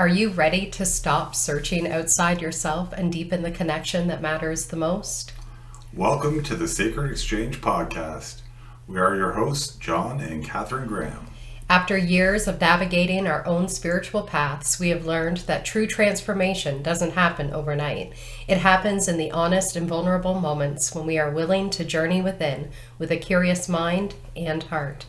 Are you ready to stop searching outside yourself and deepen the connection that matters the most? Welcome to the Sacred Exchange podcast. We are your hosts, John and Catherine Graham. After years of navigating our own spiritual paths, we have learned that true transformation doesn't happen overnight. It happens in the honest and vulnerable moments when we are willing to journey within with a curious mind and heart.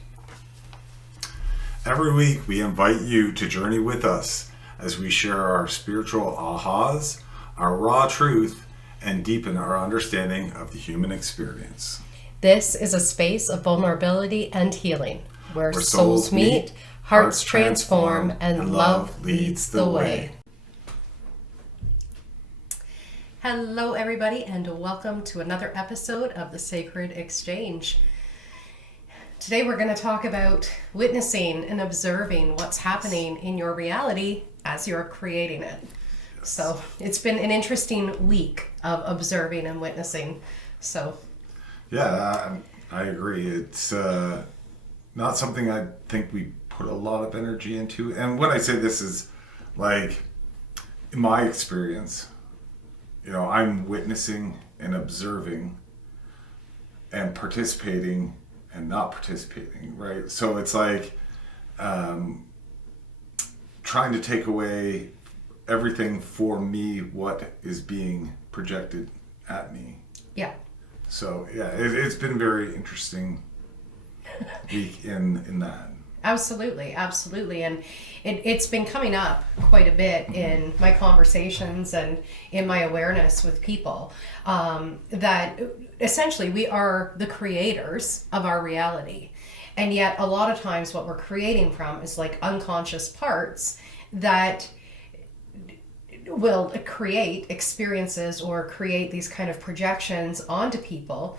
Every week, we invite you to journey with us as we share our spiritual ahas, our raw truth, and deepen our understanding of the human experience. This is a space of vulnerability and healing, where souls meet, hearts transform, and love leads the way. Hello, everybody, and welcome to another episode of the Sacred Exchange. Today we're going to talk about witnessing and observing what's happening in your reality as you're creating it. Yes. So it's been an interesting week of observing and witnessing. Yeah, I agree. It's not something I think we put a lot of energy into. And when I say this is like, in my experience, I'm witnessing and observing and participating and not participating, right? So it's like trying to take away everything for me, what is being projected at me. Yeah. So yeah, it's been very interesting week in that. Absolutely. And it's been coming up quite a bit in my conversations and in my awareness with people, that essentially we are the creators of our reality. And yet a lot of times what we're creating from is like unconscious parts that will create experiences or create these kind of projections onto people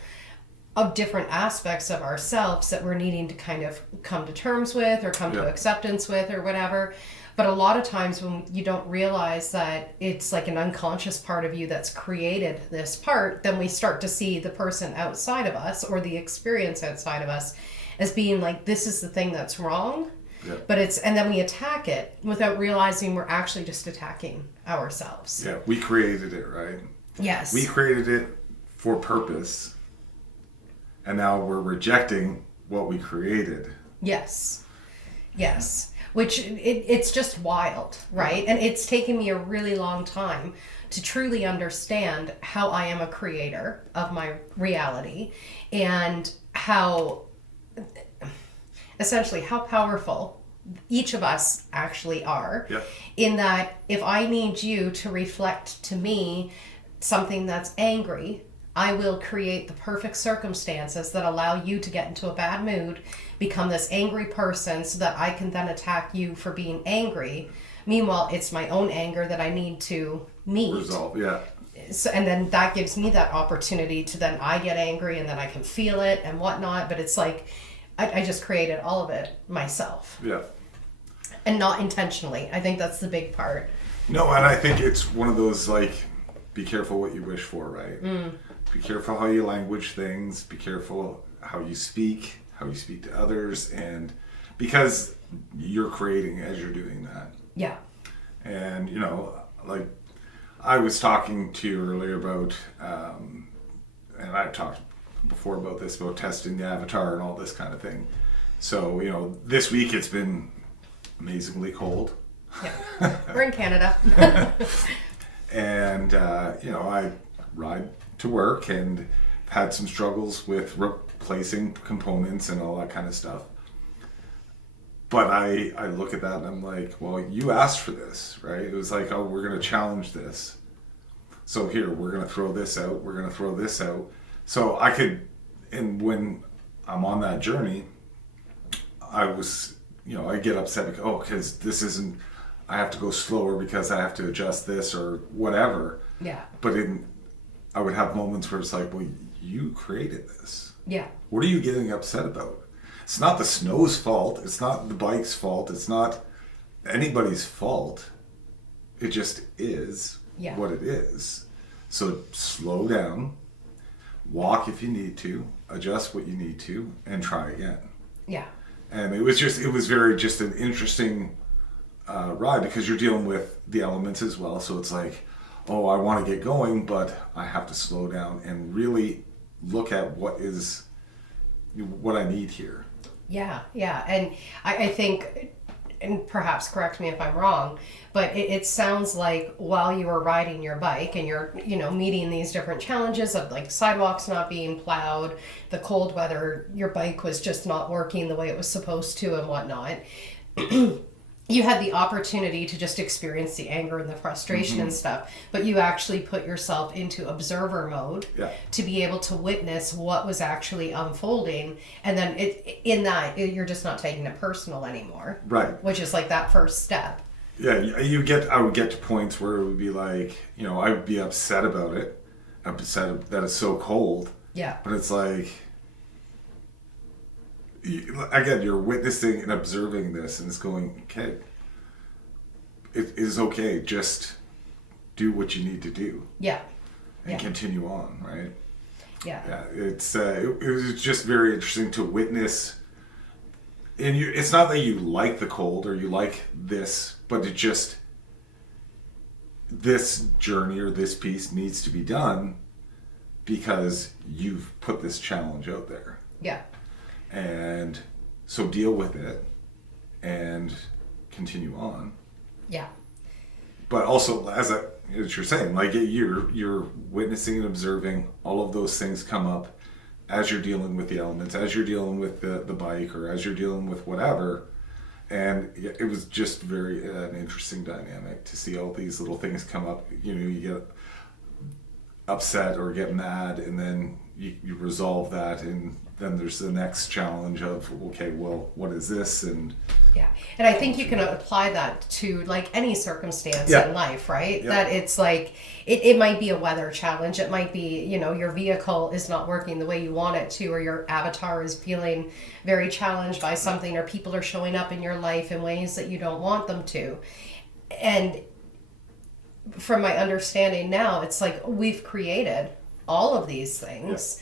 of different aspects of ourselves that we're needing to kind of come to terms with or come to acceptance with or whatever. But a lot of times when you don't realize that it's like an unconscious part of you that's created this part, then we start to see the person outside of us or the experience outside of us as being like, this is the thing that's wrong. Yeah. And then we attack it without realizing we're actually just attacking ourselves. Yeah, we created it, right? Yes. We created it for purpose. And now we're rejecting what we created. Yes. Which it's just wild, right? And it's taken me a really long time to truly understand how I am a creator of my reality and how powerful each of us actually are. Yep. In that if I need you to reflect to me something that's angry, I will create the perfect circumstances that allow you to get into a bad mood, become this angry person so that I can then attack you for being angry. Meanwhile, it's my own anger that I need to meet. Resolve, yeah. So, and then that gives me that opportunity to then I get angry and then I can feel it and whatnot. But it's like, I just created all of it myself. Yeah. And not intentionally. I think that's the big part. No, and I think it's one of those like, be careful what you wish for, right? Be careful how you language things. Be careful how you speak to others, and because you're creating as you're doing that. Yeah. And like I was talking to you earlier about, and I talked before about this, about testing the avatar and all this kind of thing. So this week it's been amazingly cold. Yeah. We're in Canada. And I ride to work and had some struggles with replacing components and all that kind of stuff. But I look at that and I'm like, well, you asked for this, right? It was like, oh, we're going to challenge this. So here, we're going to throw this out. We're going to throw this out. So I could, and when I'm on that journey, I was, I get upset because this isn't, I have to go slower because I have to adjust this or whatever. Yeah. But I would have moments where it's like, well, you created this. Yeah. What are you getting upset about? It's not the snow's fault. It's not the bike's fault. It's not anybody's fault. It just is what it is. So slow down, walk if you need to, adjust what you need to, and try again. Yeah. And it was very just an interesting ride, because you're dealing with the elements as well. So it's like, oh, I want to get going, but I have to slow down and really look at what I need here. Yeah, yeah. And I think, and perhaps correct me if I'm wrong, but it sounds like while you were riding your bike and you're, meeting these different challenges of like sidewalks not being plowed, the cold weather, your bike was just not working the way it was supposed to and whatnot. You had the opportunity to just experience the anger and the frustration and stuff, but you actually put yourself into observer mode to be able to witness what was actually unfolding. And then you're just not taking it personal anymore. Right. Which is like that first step. Yeah, I would get to points where it would be like, I would be upset about it, upset that it's so cold. Yeah. But it's like, again, you're witnessing and observing this, and it's going, okay, it is okay. Just do what you need to do. Yeah. And continue on, right? Yeah. Yeah. It was just very interesting to witness. And it's not that you like the cold or you like this, but this journey or this piece needs to be done because you've put this challenge out there. Yeah. And so deal with it and continue on. Yeah. But also, as you're saying, like you're witnessing and observing all of those things come up as you're dealing with the elements, as you're dealing with the bike, or as you're dealing with whatever. And it was just very an interesting dynamic to see all these little things come up. You get upset or get mad, and then you resolve that, and then there's the next challenge of, okay, well, what is this? And I think you can apply that to like any circumstance in life, right? That it's like it might be a weather challenge, it might be your vehicle is not working the way you want it to, or your avatar is feeling very challenged by something, or people are showing up in your life in ways that you don't want them to. And from my understanding now, it's like we've created all of these things.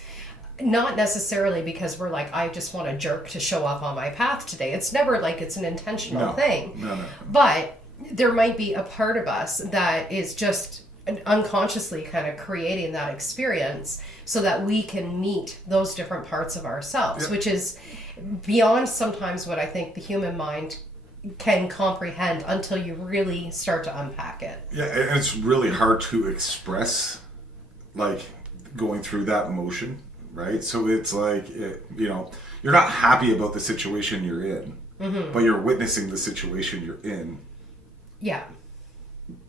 Not necessarily because we're like, I just want a jerk to show up on my path today. It's never like it's an intentional thing. No. But there might be a part of us that is just unconsciously kind of creating that experience so that we can meet those different parts of ourselves, which is beyond sometimes what I think the human mind can comprehend until you really start to unpack it. Yeah, and it's really hard to express, like, going through that emotion. Right, so it's like you're not happy about the situation you're in, but you're witnessing the situation you're in. Yeah.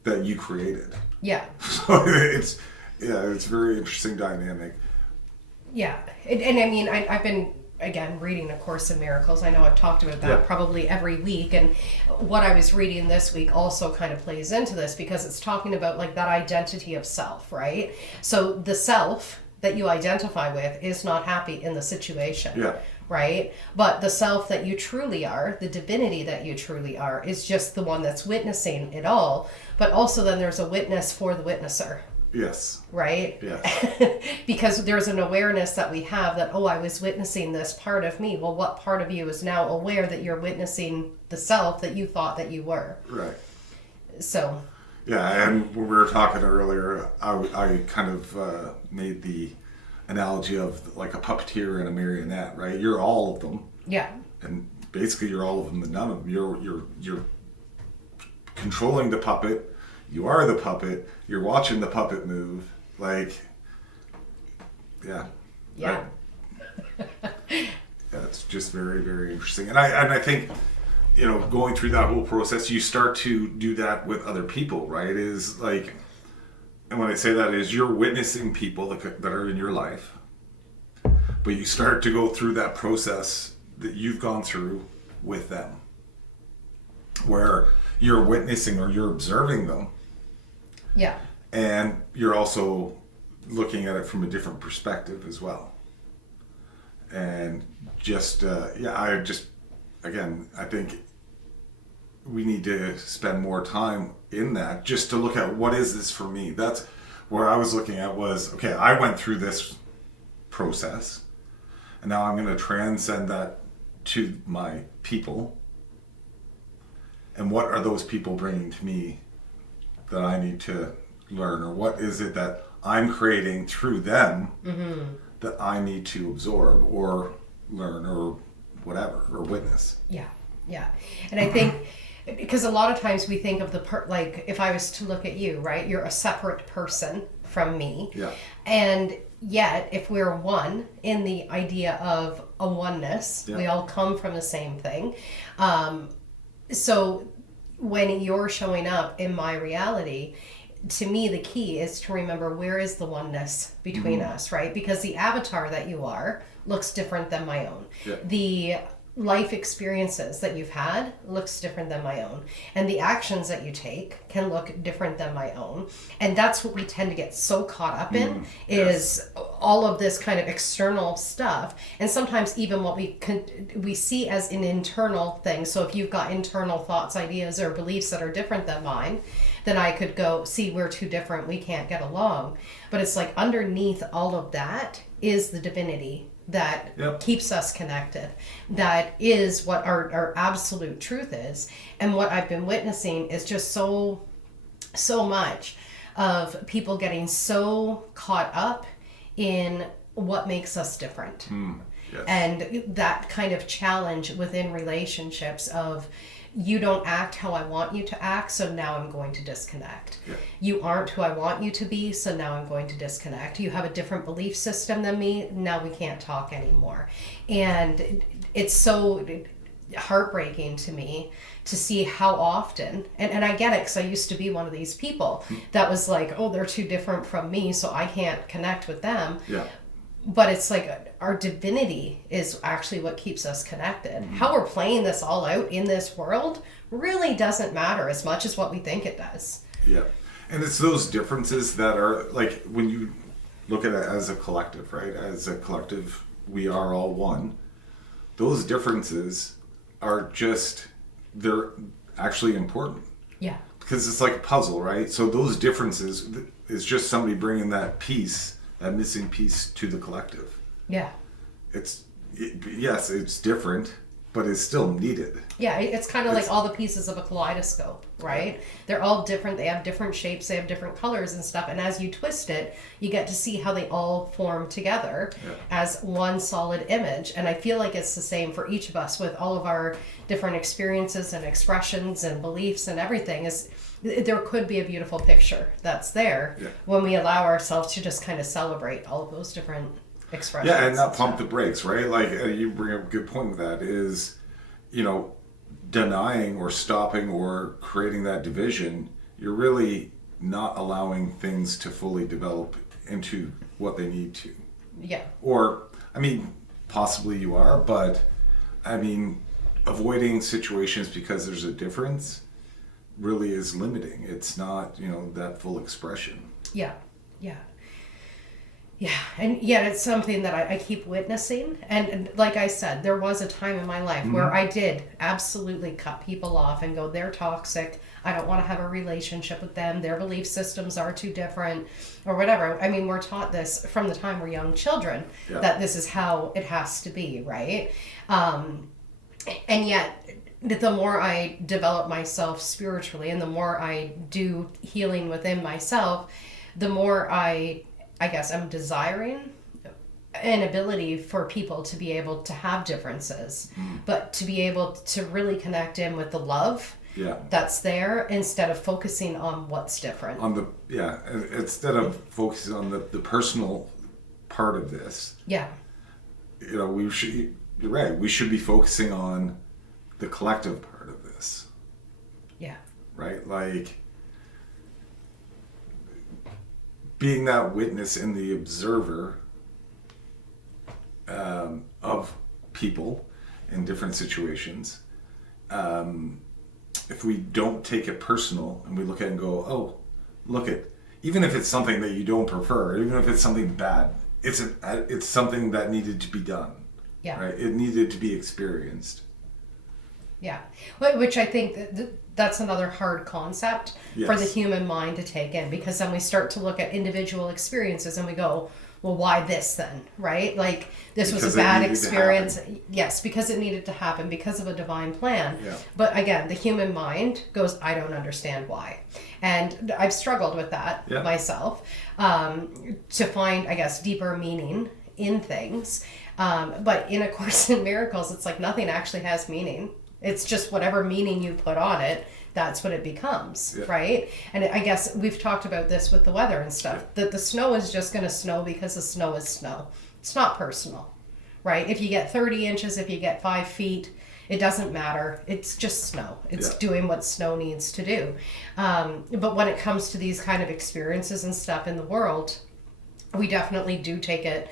That you created. Yeah. So it's a very interesting dynamic. Yeah, and I mean, I've been again reading A Course in Miracles. I know I've talked about that probably every week, and what I was reading this week also kind of plays into this because it's talking about like that identity of self, right? So the self that you identify with is not happy in the situation, right? But the self that you truly are, the divinity that you truly are, is just the one that's witnessing it all. But also then there's a witness for the witnesser. Yes. Right? Yes. Because there's an awareness that we have that, I was witnessing this part of me. Well, what part of you is now aware that you're witnessing the self that you thought that you were? Right. So... Yeah, and when we were talking earlier, I kind of made the analogy of like a puppeteer and a marionette, right? You're all of them. Yeah. And basically you're all of them and none of them. You're controlling the puppet. You are the puppet. You're watching the puppet move. Like, yeah. Yeah. Yeah, it's just very, very interesting. And I think... going through that whole process, you start to do that with other people, right? Is like, and when I say that is you're witnessing people that are in your life, but you start to go through that process that you've gone through with them, where you're witnessing or you're observing them. Yeah. And you're also looking at it from a different perspective as well. And just, again, I think we need to spend more time in that just to look at what is this for me. That's where I was looking at was, okay, I went through this process and now I'm going to transcend that to my people and what are those people bringing to me that I need to learn, or what is it that I'm creating through them that I need to absorb or learn or whatever, or witness. Yeah. And I think because a lot of times we think of like if I was to look at you, right, you're a separate person from me. Yeah. And yet if we're one in the idea of a oneness, we all come from the same thing. So when you're showing up in my reality, to me the key is to remember, where is the oneness between us, right? Because the avatar that you are looks different than my own. The life experiences that you've had looks different than my own, and the actions that you take can look different than my own. And that's what we tend to get so caught up in, is all of this kind of external stuff, and sometimes even what we see as an internal thing. So if you've got internal thoughts, ideas, or beliefs that are different than mine, then I could go, see, we're too different, we can't get along. But it's like underneath all of that is the divinity that keeps us connected. That is what our absolute truth is. And what I've been witnessing is just so much of people getting so caught up in what makes us different. And that kind of challenge within relationships of, you don't act how I want you to act, so now I'm going to disconnect. You aren't who I want you to be, so now I'm going to disconnect. You have a different belief system than me, now we can't talk anymore. And it's so heartbreaking to me to see how often, and I get it, because I used to be one of these people that was like, oh, they're too different from me, so I can't connect with them. But it's like our divinity is actually what keeps us connected. How we're playing this all out in this world really doesn't matter as much as what we think it does. And it's those differences that are, like, when you look at it as a collective, right? As a collective, we are all one. Those differences are they're actually important. Because it's like a puzzle, right? So those differences is just somebody bringing that missing piece to the collective. Yes, it's different, but it's still needed. It's kind of like all the pieces of a kaleidoscope, right? They're all different, they have different shapes, they have different colors and stuff, and as you twist it, you get to see how they all form together as one solid image. And I feel like it's the same for each of us with all of our different experiences and expressions and beliefs and everything. There could be a beautiful picture that's there when we allow ourselves to just kind of celebrate all of those different expressions. And not pump the brakes, right? Like, you bring up a good point with that is, denying or stopping or creating that division, you're really not allowing things to fully develop into what they need to. Or, possibly you are, but, avoiding situations because there's a difference really is limiting. It's not, that full expression. And yet it's something that I keep witnessing. And like I said, there was a time in my life where I did absolutely cut people off and go, they're toxic, I don't want to have a relationship with them, their belief systems are too different, or whatever. We're taught this from the time we're young children, that this is how it has to be, right? And yet, the more I develop myself spiritually and the more I do healing within myself, the more I guess I'm desiring an ability for people to be able to have differences, but to be able to really connect in with the love that's there, instead of focusing on what's different. Instead of focusing on the personal part of this. You're right. We should be focusing on the collective part of this. Right? Like, being that witness and the observer of people in different situations. If we don't take it personal and we look at it and go, oh, even if it's something that you don't prefer, even if it's something bad, it's something that needed to be done. Right? It needed to be experienced. Which I think that's another hard concept for the human mind to take in, because then we start to look at individual experiences and we go, well, why this then, right? Like, this was Because a it bad needed to experience. happen. Yes, because it needed to happen, because of a divine plan. Yeah. But again, the human mind goes, I don't understand why. And I've struggled with that Yeah. myself, to find, I guess, deeper meaning in things. But in A Course in Miracles, it's like nothing actually has meaning. It's just whatever meaning you put on it, that's what it becomes, Yeah. right? And I guess we've talked about this with the weather and stuff, that the snow is just going to snow because the snow is snow. It's not personal, right? If you get 30 inches, if you get 5 feet, it doesn't matter. It's just snow. It's doing what snow needs to do. But when it comes to these kind of experiences and stuff in the world, we definitely do take it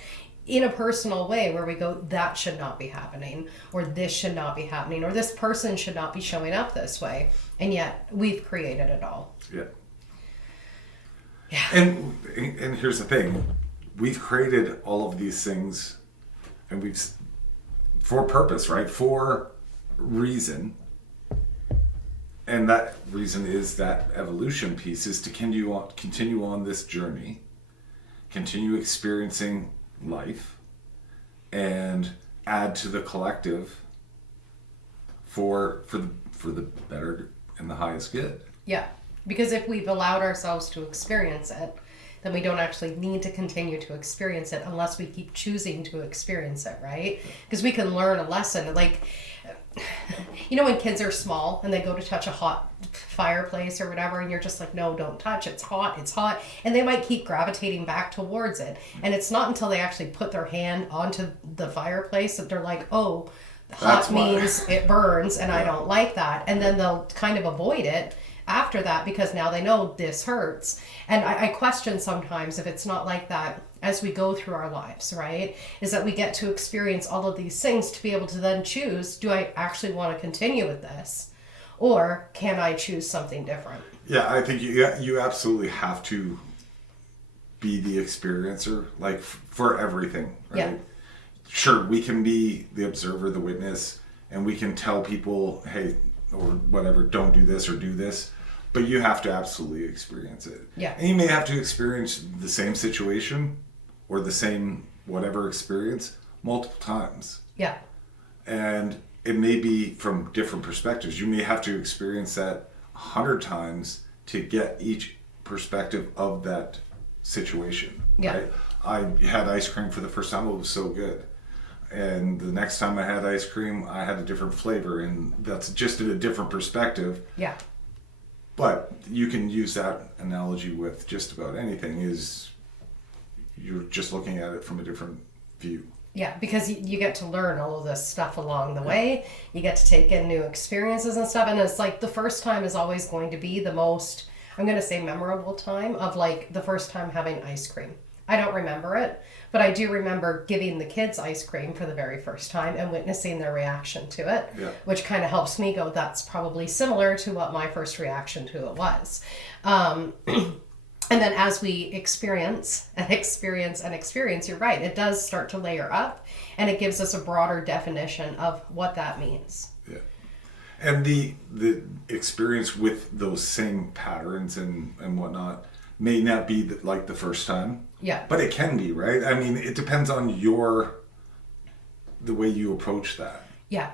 in a personal way where we go, that should not be happening, or this should not be happening, or this person should not be showing up this way. And yet we've created it all. Yeah. Yeah. And here's the thing. We've created all of these things, and we've, for purpose, right? For reason. And that reason is that evolution piece is to continue on this journey, continue experiencing life, and add to the collective for the better and the highest good. Yeah. Because if we've allowed ourselves to experience it, then we don't actually need to continue to experience it unless we keep choosing to experience it, right? Because we can learn a lesson. Like, you know, when kids are small and they go to touch a hot fireplace or whatever, and you're just like, no, don't touch, it's hot. And they might keep gravitating back towards it. And it's not until they actually put their hand onto the fireplace that they're like, oh, hot means it burns, and I don't like that. And then they'll kind of avoid it after that because now they know this hurts. And I question sometimes if it's not like that as we go through our lives, right? Is that we get to experience all of these things to be able to then choose, do I actually want to continue with this? Or can I choose something different? Yeah, I think you absolutely have to be the experiencer, like for everything, right? Yeah. Sure, we can be the observer, the witness, and we can tell people, hey, or whatever, don't do this or do this, but you have to absolutely experience it. Yeah. And you may have to experience the same situation or the same whatever experience multiple times. Yeah. And it may be from different perspectives. You may have to experience that 100 times to get each perspective of that situation. Yeah. Right? I had ice cream for the first time. It was so good. And the next time I had ice cream, I had a different flavor. And that's just a different perspective. Yeah. But you can use that analogy with just about anything, is you're just looking at it from a different view. Yeah, because you get to learn all of this stuff along the way. You get to take in new experiences and stuff. And it's like the first time is always going to be the most, I'm going to say, memorable time of like the first time having ice cream. I don't remember it, but I do remember giving the kids ice cream for the very first time and witnessing their reaction to it, which kind of helps me go, that's probably similar to what my first reaction to it was. And then as we experience and experience and experience, you're right, it does start to layer up, and it gives us a broader definition of what that means. Yeah. And the experience with those same patterns and whatnot may not be like the first time. Yeah. But it can be, right? I mean, it depends on the way you approach that. Yeah.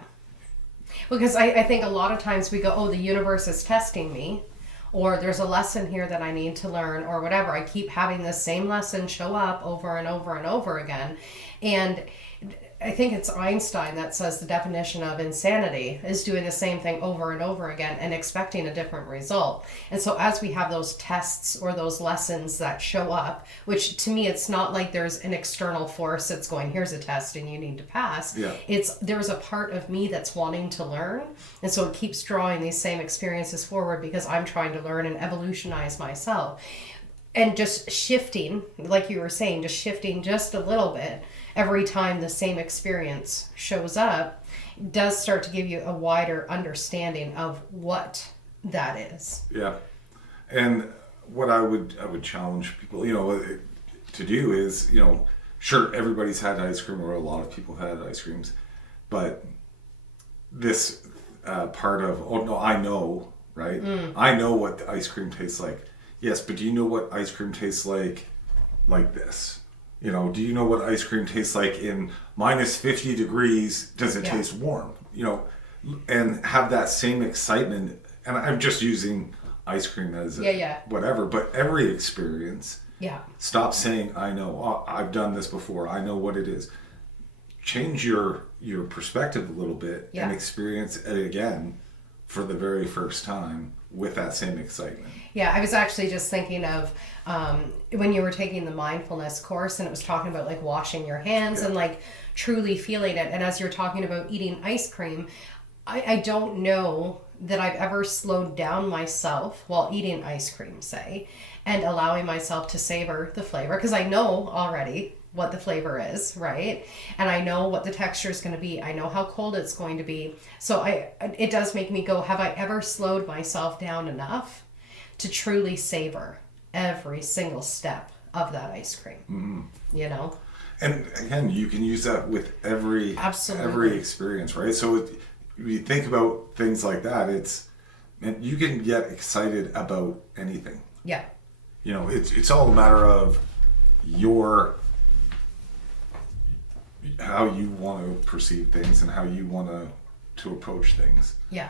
Because I think a lot of times we go, oh, the universe is testing me, or there's a lesson here that I need to learn, or whatever. I keep having this same lesson show up over and over and over again. And I think it's Einstein that says the definition of insanity is doing the same thing over and over again and expecting a different result. And so as we have those tests or those lessons that show up, which to me, it's not like there's an external force that's going, here's a test and you need to pass. Yeah. There's a part of me that's wanting to learn. And so it keeps drawing these same experiences forward because I'm trying to learn and evolutionize myself. And just shifting, like you were saying, just shifting just a little bit every time the same experience shows up does start to give you a wider understanding of what that is. Yeah. And what I would challenge people, to do is, sure, everybody's had ice cream, or a lot of people had ice creams, but this part of, oh no, I know, right? I know what the ice cream tastes like. Yes, but do you know what ice cream tastes like this? You know, do you know what ice cream tastes like in minus 50 degrees? Does it Yeah. taste warm? You know, and have that same excitement. And I'm just using ice cream as whatever, but every experience. Yeah. Stop saying, I know, oh, I've done this before, I know what it is. Change your perspective a little bit and experience it again for the very first time with that same excitement. Yeah, I was actually just thinking of when you were taking the mindfulness course, and it was talking about like washing your hands and like truly feeling it. And as you're talking about eating ice cream, I don't know that I've ever slowed down myself while eating ice cream, say, and allowing myself to savor the flavor, because I know already what the flavor is, right? And I know what the texture is going to be. I know how cold it's going to be. So it does make me go, have I ever slowed myself down enough to truly savor every single step of that ice cream? Mm-hmm. You know? And again, you can use that with every experience, right? So if you think about things like that, and you can get excited about anything. Yeah. You know, it's all a matter of how you want to perceive things and how you want to approach things. Yeah.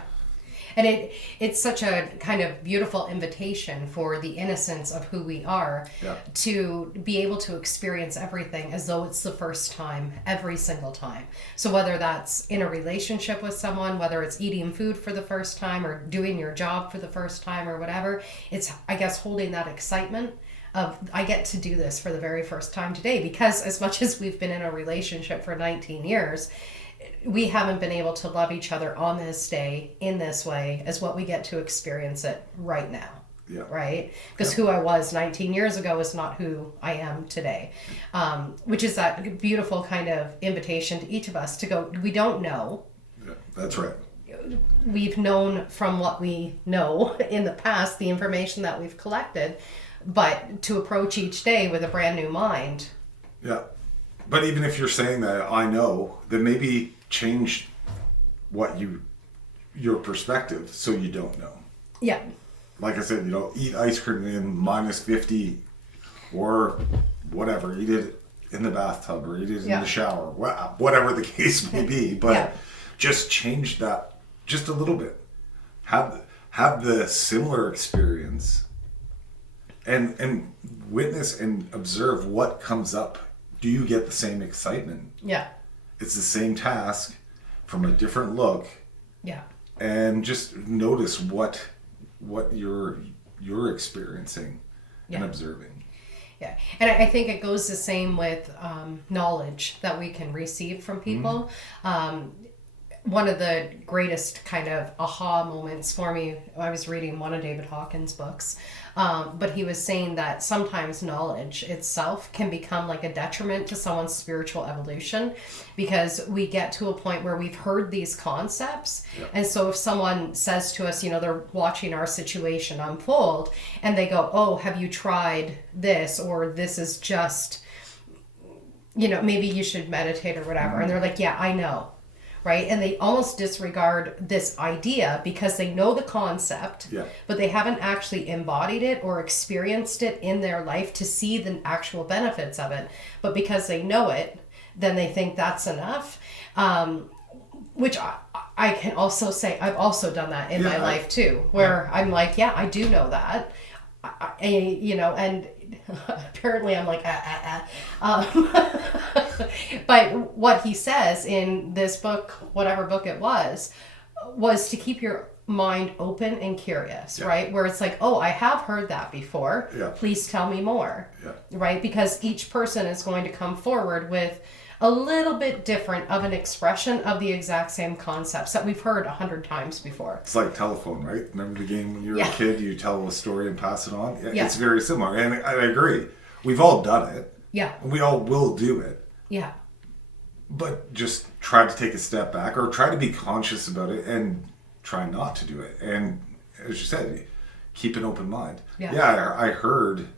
And it's such a kind of beautiful invitation for the innocence of who we are to be able to experience everything as though it's the first time, every single time. So whether that's in a relationship with someone, whether it's eating food for the first time or doing your job for the first time or whatever, it's, I guess, holding that excitement of, I get to do this for the very first time today, because as much as we've been in a relationship for 19 years, we haven't been able to love each other on this day in this way as what we get to experience it right now. Yeah. Right? Because who I was 19 years ago is not who I am today. Which is that beautiful kind of invitation to each of us to go, we don't know. Yeah, that's right. We've known from what we know in the past, the information that we've collected, but to approach each day with a brand new mind. Yeah. But even if you're saying that, I know, then maybe change your perspective so you don't know. Yeah. Like I said, eat ice cream in minus 50 or whatever. Eat it in the bathtub or eat it in the shower, whatever the case may be. But just change that just a little bit. Have the similar experience and witness and observe what comes up. Do you get the same excitement? Yeah. It's the same task from a different look. Yeah. And just notice what you're experiencing and observing. Yeah. And I think it goes the same with knowledge that we can receive from people. Mm-hmm. One of the greatest kind of aha moments for me, I was reading one of David Hawkins' books, but he was saying that sometimes knowledge itself can become like a detriment to someone's spiritual evolution, because we get to a point where we've heard these concepts. Yep. And so if someone says to us, they're watching our situation unfold and they go, oh, have you tried this? Or this is just, maybe you should meditate or whatever. Mm-hmm. And they're like, yeah, I know. Right? And they almost disregard this idea because they know the concept, but they haven't actually embodied it or experienced it in their life to see the actual benefits of it. But because they know it, then they think that's enough. Which I can also say, I've also done that in my life too, where I'm like, yeah, I do know that. And apparently I'm like, but what he says in this book, whatever book it was to keep your mind open and curious, right? Where it's like, oh, I have heard that before. Yeah. Please tell me more. Yeah. Right? Because each person is going to come forward with a little bit different of an expression of the exact same concepts that we've heard 100 times before. It's like telephone, right? Remember the game when you were a kid, you tell a story and pass it on? Yeah. It's very similar. And I agree. We've all done it. Yeah. And we all will do it. Yeah. But just try to take a step back or try to be conscious about it and try not to do it. And as you said, keep an open mind. Yeah. Yeah, I heard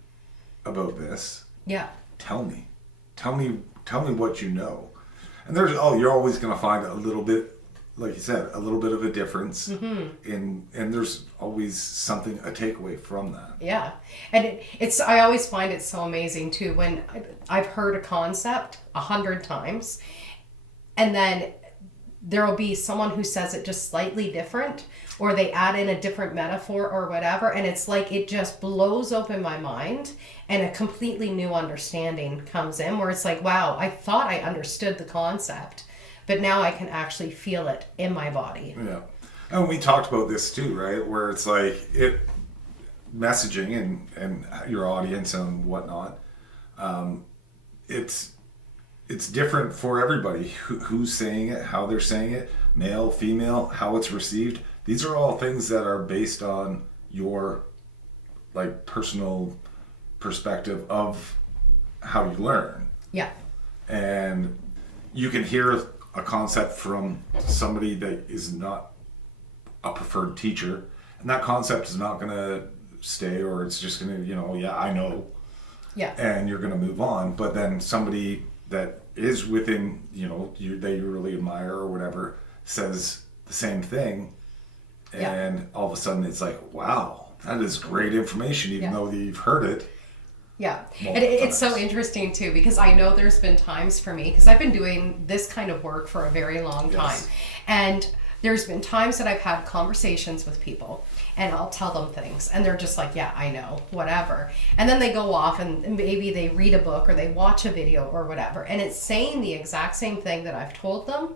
about this. Yeah. Tell me what you know. And you're always going to find a little bit like you said, a little bit of a difference, and there's always something, a takeaway from that. Yeah. And it's, I always find it so amazing too when I've heard a concept 100 times, and then there will be someone who says it just slightly different, or they add in a different metaphor or whatever, and it's like it just blows open my mind and a completely new understanding comes in where it's like, wow, I thought I understood the concept, but now I can actually feel it in my body. Yeah. And we talked about this too, right? Where it's like messaging and your audience and whatnot, it's different for everybody who's saying it, how they're saying it, male, female, how it's received. These are all things that are based on your like personal perspective of how you learn. Yeah. And you can hear a concept from somebody that is not a preferred teacher, and that concept is not going to stay, or it's just going to, yeah, I know. Yeah. And you're going to move on. But then somebody that is within, that you really admire or whatever, says the same thing. And all of a sudden it's like, wow, that is great information, even though you've heard it. Yeah. And it's so interesting too, because I know there's been times for me, because I've been doing this kind of work for a very long time. And there's been times that I've had conversations with people and I'll tell them things and they're just like, yeah, I know, whatever. And then they go off and maybe they read a book or they watch a video or whatever. And it's saying the exact same thing that I've told them,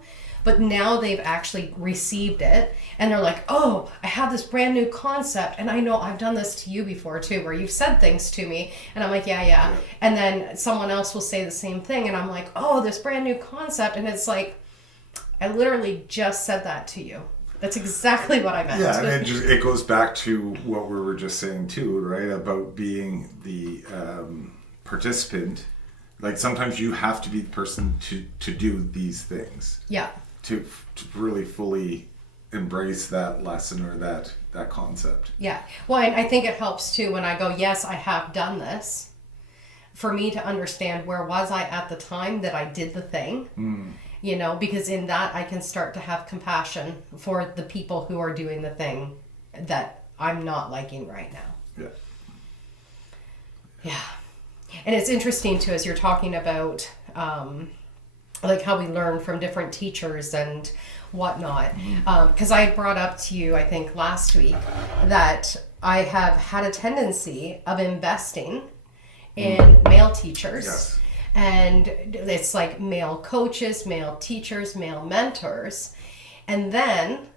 but now they've actually received it and they're like, oh, I have this brand new concept. And I know I've done this to you before too, where you've said things to me. And I'm like, yeah. And then someone else will say the same thing. And I'm like, oh, this brand new concept. And it's like, I literally just said that to you. That's exactly what I meant. Yeah, and it goes back to what we were just saying too, right? About being the participant. Like sometimes you have to be the person to do these things. Yeah. To really fully embrace that lesson or that concept. Yeah. Well, and I think it helps too when I go, yes, I have done this, for me to understand where was I at the time that I did the thing. Because in that I can start to have compassion for the people who are doing the thing that I'm not liking right now. Yeah. And it's interesting too, as you're talking about like how we learn from different teachers and whatnot. Because I had brought up to you, I think last week, that I have had a tendency of investing in male teachers. Yes. And it's like male coaches, male teachers, male mentors. And then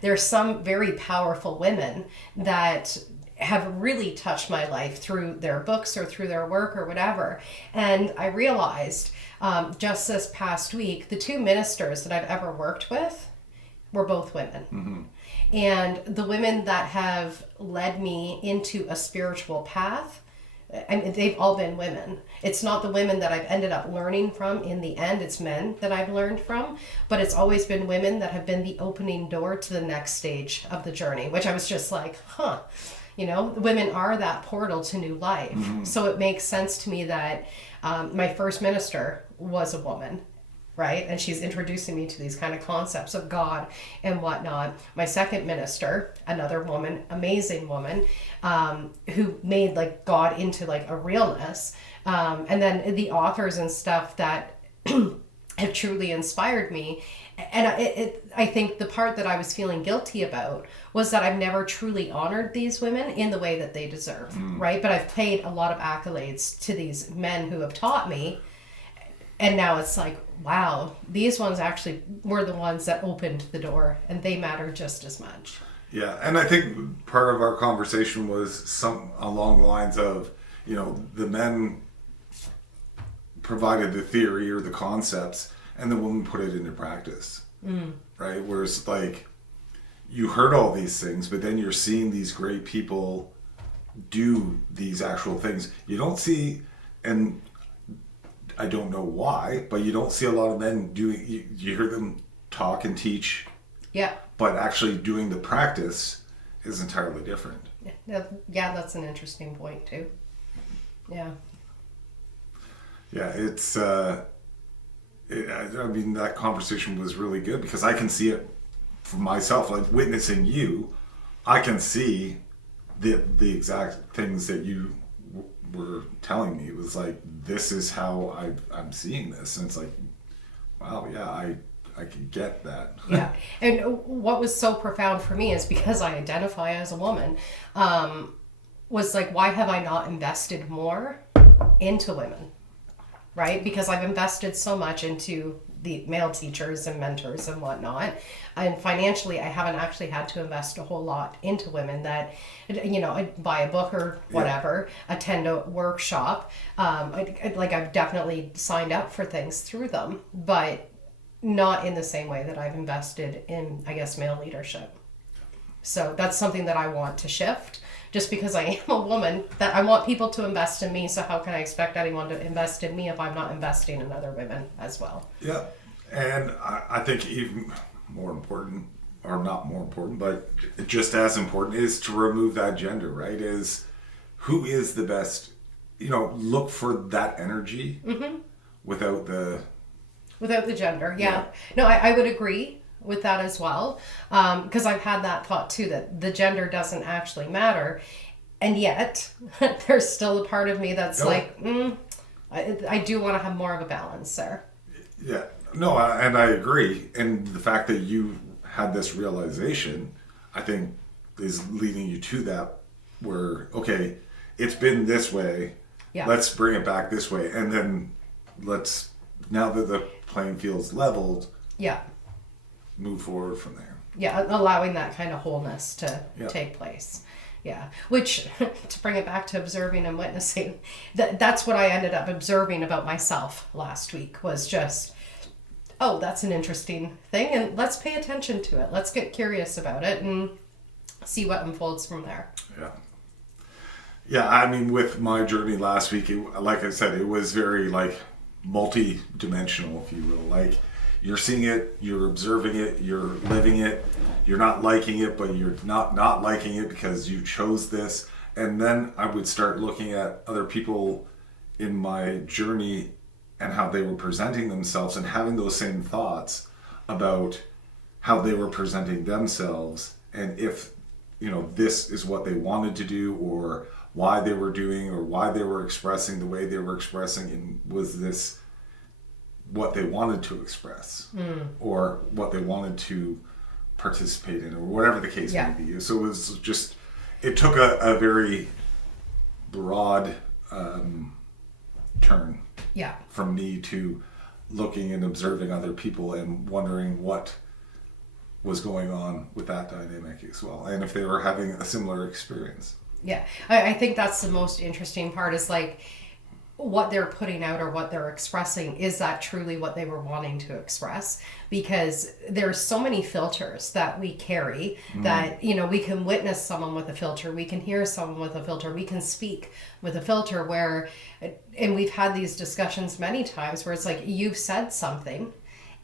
there's some very powerful women that have really touched my life through their books or through their work or whatever. And I realized just this past week, the two ministers that I've ever worked with were both women. And the women that have led me into a spiritual path, I mean, they've all been women. It's not the women that I've ended up learning from in the end. It's men that I've learned from. But it's always been women that have been the opening door to the next stage of the journey, which I was just like, women are that portal to new life. So it makes sense to me that my first minister was a woman, right? And she's introducing me to these kind of concepts of God and whatnot. My second minister, another woman, amazing woman, who made like God into like a realness. And then the authors and stuff that have truly inspired me. And I think the part that I was feeling guilty about was that I've never truly honored these women in the way that they deserve, right? But I've paid a lot of accolades to these men who have taught me. And now it's like, wow, these ones actually were the ones that opened the door, and they matter just as much. Yeah, and I think part of our conversation was some along the lines of, the men provided the theory or the concepts, and the woman put it into practice, right? Whereas, like, you heard all these things, but then you're seeing these great people do these actual things. You don't see, and I don't know why, but you don't see a lot of men doing, you hear them talk and teach. Yeah. But actually doing the practice is entirely different. Yeah, that's an interesting point too. Yeah. Yeah, it's I mean, that conversation was really good because I can see it for myself, like witnessing you. I can see the exact things that you were telling me. It was like, this is how I'm seeing this, and it's like, wow, yeah, I can get that. Yeah. And what was so profound for me is because I identify as a woman, was like, why have I not invested more into women? Right? Because I've invested so much into the male teachers and mentors and whatnot. And financially, I haven't actually had to invest a whole lot into women that, I buy a book or whatever, attend a workshop. I've definitely signed up for things through them, but not in the same way that I've invested in, I guess, male leadership. So that's something that I want to shift. Just because I am a woman, that I want people to invest in me, so how can I expect anyone to invest in me if I'm not investing in other women as well? Yeah, and I think even more important, or not more important, but just as important, is to remove that gender, right? Is who is the best, look for that energy without the gender. Yeah. No, I would agree with that as well, because I've had that thought too, that the gender doesn't actually matter, and yet there's still a part of me that's I do want to have more of a balance there. Yeah, no, and I agree, and the fact that you had this realization, I think, is leading you to that, where, okay, it's been this way, let's bring it back this way, and then now that the playing field's leveled, move forward from there. Yeah, allowing that kind of wholeness to take place. Yeah, which, to bring it back to observing and witnessing, that's what I ended up observing about myself last week, was just, oh, that's an interesting thing, and let's pay attention to it. Let's get curious about it and see what unfolds from there. Yeah. Yeah, I mean, with my journey last week, like I said, it was very, multi-dimensional, if you will. Like, you're seeing it, you're observing it, you're living it, you're not liking it, but you're not liking it because you chose this. And then I would start looking at other people in my journey and how they were presenting themselves, and having those same thoughts about how they were presenting themselves, and if, this is what they wanted to do, or why they were doing, or why they were expressing the way they were expressing, and was this what they wanted to express, or what they wanted to participate in, or whatever the case may be. So it was just, it took a very broad turn from me to looking and observing other people and wondering what was going on with that dynamic as well, and if they were having a similar experience. Yeah, I think that's the most interesting part, is what they're putting out or what they're expressing, is that truly what they were wanting to express? Because there's so many filters that we carry that, we can witness someone with a filter, we can hear someone with a filter, we can speak with a filter, and we've had these discussions many times where it's like, you've said something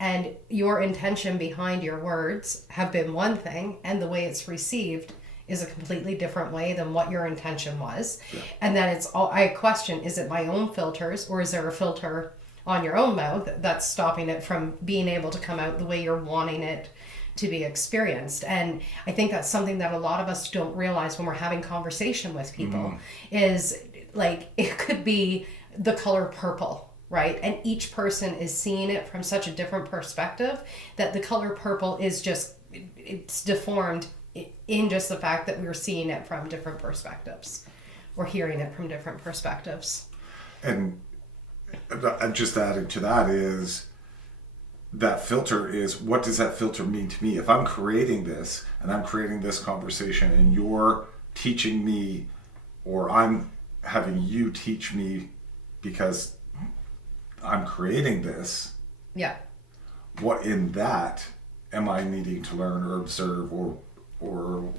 and your intention behind your words have been one thing, and the way it's received is a completely different way than what your intention was. And then I question, is it my own filters, or is there a filter on your own mouth that's stopping it from being able to come out the way you're wanting it to be experienced? And I think that's something that a lot of us don't realize when we're having conversation with people, is it could be the color purple, right? And each person is seeing it from such a different perspective that the color purple is just, it's deformed in just the fact that we're seeing it from different perspectives, or hearing it from different perspectives. And just adding to that is, that filter is, what does that filter mean to me? If I'm creating this, and I'm creating this conversation, and you're teaching me, or I'm having you teach me because I'm creating this, what in that am I needing to learn or observe or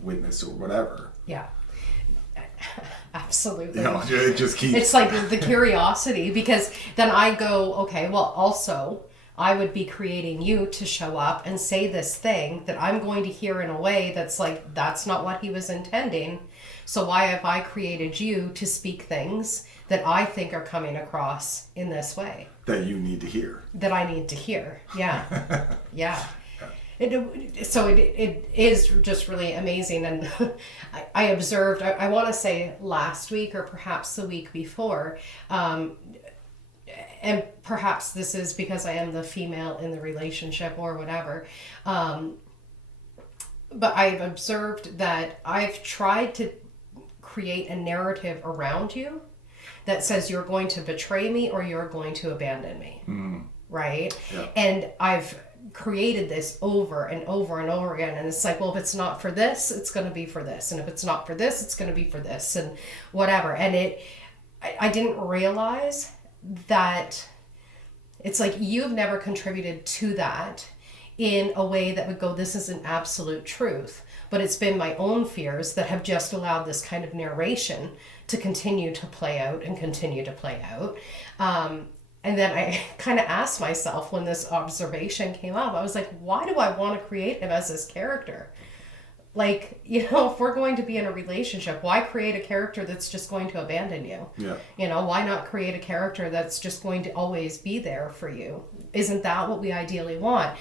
witness or whatever? Yeah, absolutely. It just keeps, it's like the curiosity, because then I go, okay, well, also I would be creating you to show up and say this thing that I'm going to hear in a way that's like, that's not what he was intending. So why have I created you to speak things that I think are coming across in this way? That you need to hear. That I need to hear. Yeah. Yeah. So it is just really amazing. And I observed, I want to say last week or perhaps the week before, and perhaps this is because I am the female in the relationship or whatever, but I've observed that I've tried to create a narrative around you that says you're going to betray me or you're going to abandon me. Right? Yeah. And I've created this over and over and over again, and it's like, well, if it's not for this, it's going to be for this, and if it's not for this, it's going to be for this, and whatever. And I didn't realize that it's like you've never contributed to that in a way that would go, this is an absolute truth, but it's been my own fears that have just allowed this kind of narration to continue to play out and continue to play out. And then I kind of asked myself when this observation came up, I was like, why do I want to create him as this character? Like, you know, if we're going to be in a relationship, why create a character that's just going to abandon you? Yeah. You know, why not create a character that's just going to always be there for you? Isn't that what we ideally want?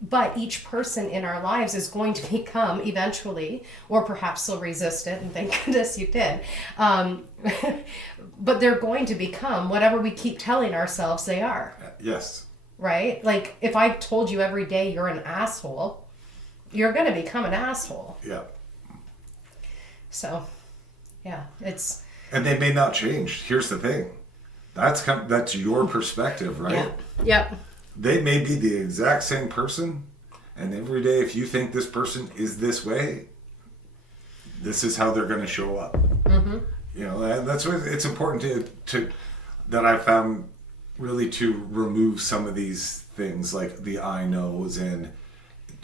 But each person in our lives is going to become eventually, or perhaps they'll resist it, and thank goodness you did. But they're going to become whatever we keep telling ourselves they are. Yes. Right? Like, if I told you every day you're an asshole, you're going to become an asshole. Yeah. So, yeah, it's... And they may not change. Here's the thing. That's your perspective, right? Yeah. Yep. They may be the exact same person, and every day if you think this person is this way, this is how they're going to show up. Mm-hmm. You know, and that's what it's important to that I found really to remove some of these things like the I knows and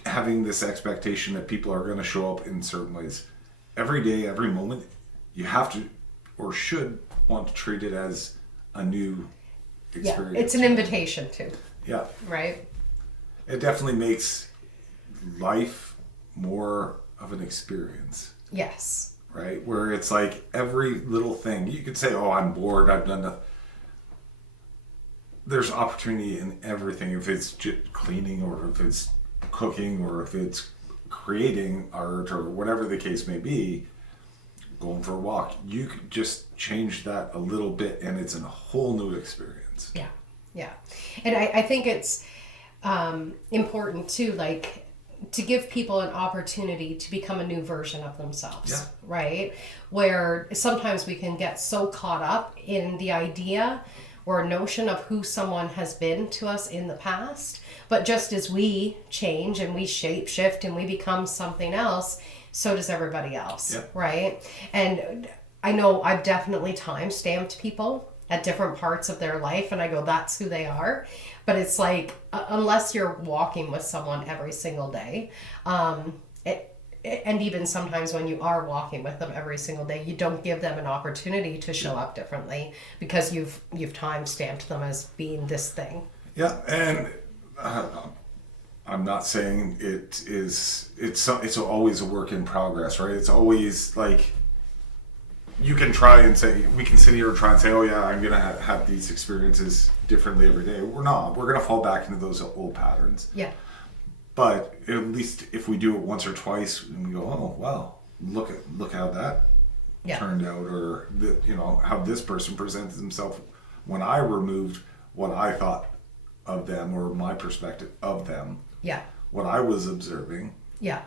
having this expectation that people are going to show up in certain ways. Every day, every moment, you have to or should want to treat it as a new experience. Yeah, it's an invitation too. Yeah. Right? It definitely makes life more of an experience. Yes. Right? Where it's like every little thing. You could say, oh, I'm bored, I've done nothing. There's opportunity in everything. If it's just cleaning or if it's cooking or if it's creating art or whatever the case may be, going for a walk, you could just change that a little bit and it's a whole new experience. Yeah. Yeah. And I think it's important too, like, to give people an opportunity to become a new version of themselves. Yeah. Right? Where sometimes we can get so caught up in the idea or notion of who someone has been to us in the past. But just as we change and we shape shift and we become something else, so does everybody else. Yeah. Right? And I know I've definitely time-stamped people at different parts of their life, and I go, that's who they are. But it's like, unless you're walking with someone every single day, and even sometimes when you are walking with them every single day, you don't give them an opportunity to show up differently because you've time-stamped them as being this thing. Yeah, and I'm not saying it's always a work in progress, right? It's always like, you can try and say, we can sit here and try and say, oh yeah, I'm going to have these experiences differently every day. We're not. We're going to fall back into those old patterns. Yeah. But at least if we do it once or twice and we go, oh, wow, look how that turned out, or how this person presented himself when I removed what I thought of them or my perspective of them. Yeah. What I was observing. Yeah.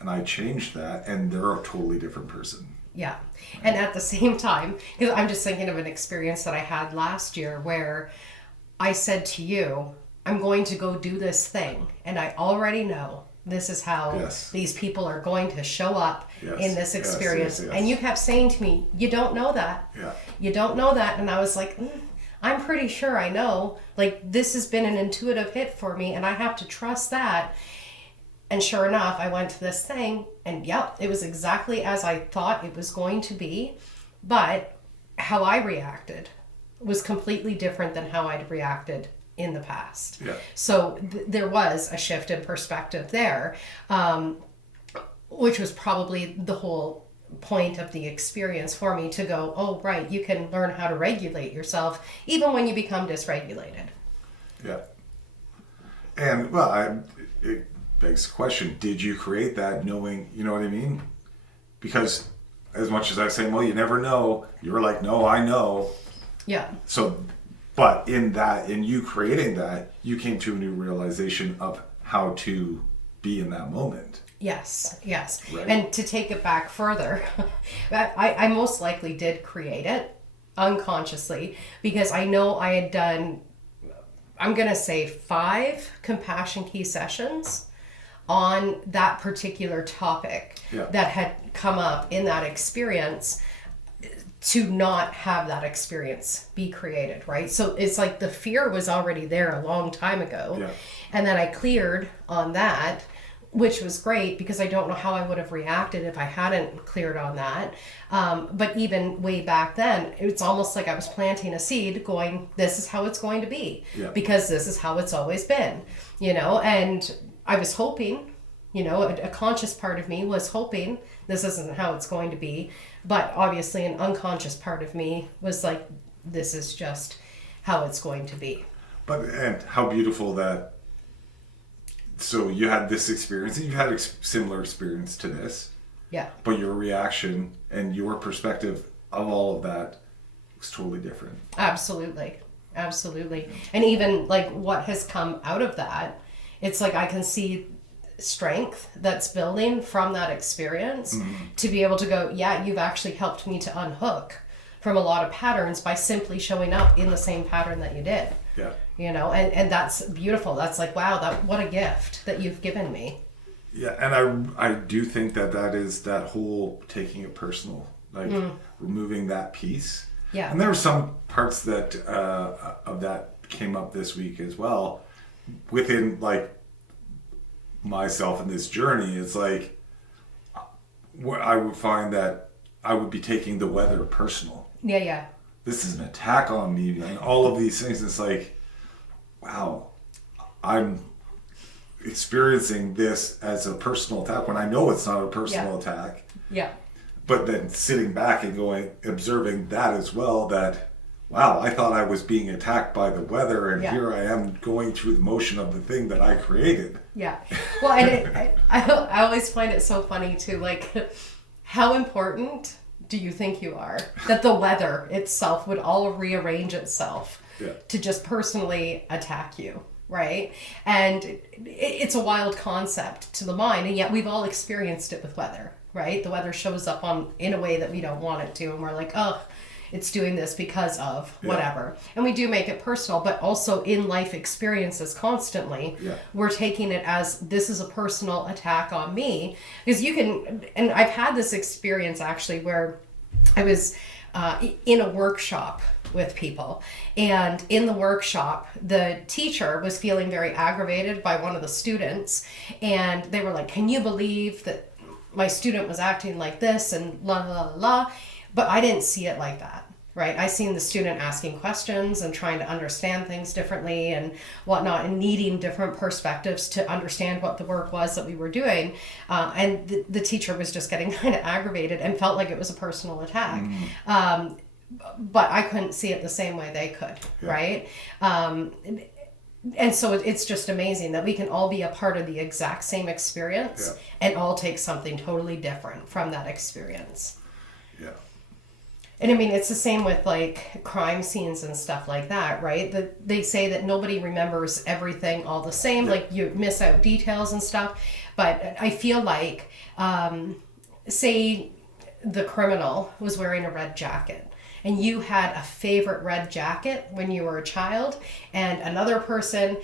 And I changed that, and they're a totally different person. Yeah. And at the same time, because I'm just thinking of an experience that I had last year where I said to you, I'm going to go do this thing, and I already know this is how these people are going to show up in this experience. Yes. And you kept saying to me, you don't know that. Yeah. You don't know that. And I was like, I'm pretty sure I know. Like, this has been an intuitive hit for me, and I have to trust that. And sure enough, I went to this thing, and it was exactly as I thought it was going to be. But how I reacted was completely different than how I'd reacted in the past. Yeah. So there was a shift in perspective there, which was probably the whole point of the experience for me to go, oh, right, you can learn how to regulate yourself even when you become dysregulated. Yeah. And, well, it begs the question, did you create that knowing, you know what I mean? Because as much as I say, well, you never know, you're like, no, I know. Yeah. So, but in you creating that, you came to a new realization of how to be in that moment. Yes. Right. And to take it back further, I most likely did create it unconsciously because I know I had done, I'm going to say 5 compassion key sessions on that particular topic that had come up in that experience to not have that experience be created, right? So it's like the fear was already there a long time ago. Yeah. And then I cleared on that, which was great because I don't know how I would have reacted if I hadn't cleared on that. But even way back then, it's almost like I was planting a seed going, this is how it's going to be because this is how it's always been, and I was hoping, a conscious part of me was hoping this isn't how it's going to be. But obviously an unconscious part of me was like, this is just how it's going to be. And how beautiful that. So you had this experience, and you had a similar experience to this. Yeah. But your reaction and your perspective of all of that was totally different. Absolutely. And even like what has come out of that, it's like I can see strength that's building from that experience to be able to go, yeah, you've actually helped me to unhook from a lot of patterns by simply showing up in the same pattern that you did. Yeah. And that's beautiful. That's like, wow, what a gift that you've given me. Yeah, and I do think that is that whole taking it personal, like removing that piece. Yeah. And there were some parts that of that came up this week as well within like myself in this journey. It's like where I would find that I would be taking the weather personal. Yeah. This is an attack on me and all of these things. It's like, wow, I'm experiencing this as a personal attack when I know it's not a personal attack. Yeah. But then sitting back and observing that as well, that, wow, I thought I was being attacked by the weather, and here I am going through the motion of the thing that I created. Yeah. Well, I always find it so funny too, like, how important do you think you are that the weather itself would all rearrange itself to just personally attack you, right? And it's a wild concept to the mind, and yet we've all experienced it with weather, right? The weather shows up in a way that we don't want it to, and we're like, oh, it's doing this because of whatever. And we do make it personal, but also in life experiences constantly, we're taking it as this is a personal attack on me. Because you can, and I've had this experience actually where I was in a workshop with people, and in the workshop the teacher was feeling very aggravated by one of the students, and they were like, can you believe that my student was acting like this and la la la. But I didn't see it like that, right? I seen the student asking questions and trying to understand things differently and whatnot, and needing different perspectives to understand what the work was that we were doing. And the teacher was just getting kind of aggravated and felt like it was a personal attack. But I couldn't see it the same way they could, right? And so it's just amazing that we can all be a part of the exact same experience and all take something totally different from that experience. Yeah. And I mean, it's the same with like crime scenes and stuff like that, right? They say that nobody remembers everything all the same, like you miss out details and stuff. But I feel like, say the criminal was wearing a red jacket, and you had a favorite red jacket when you were a child, and another person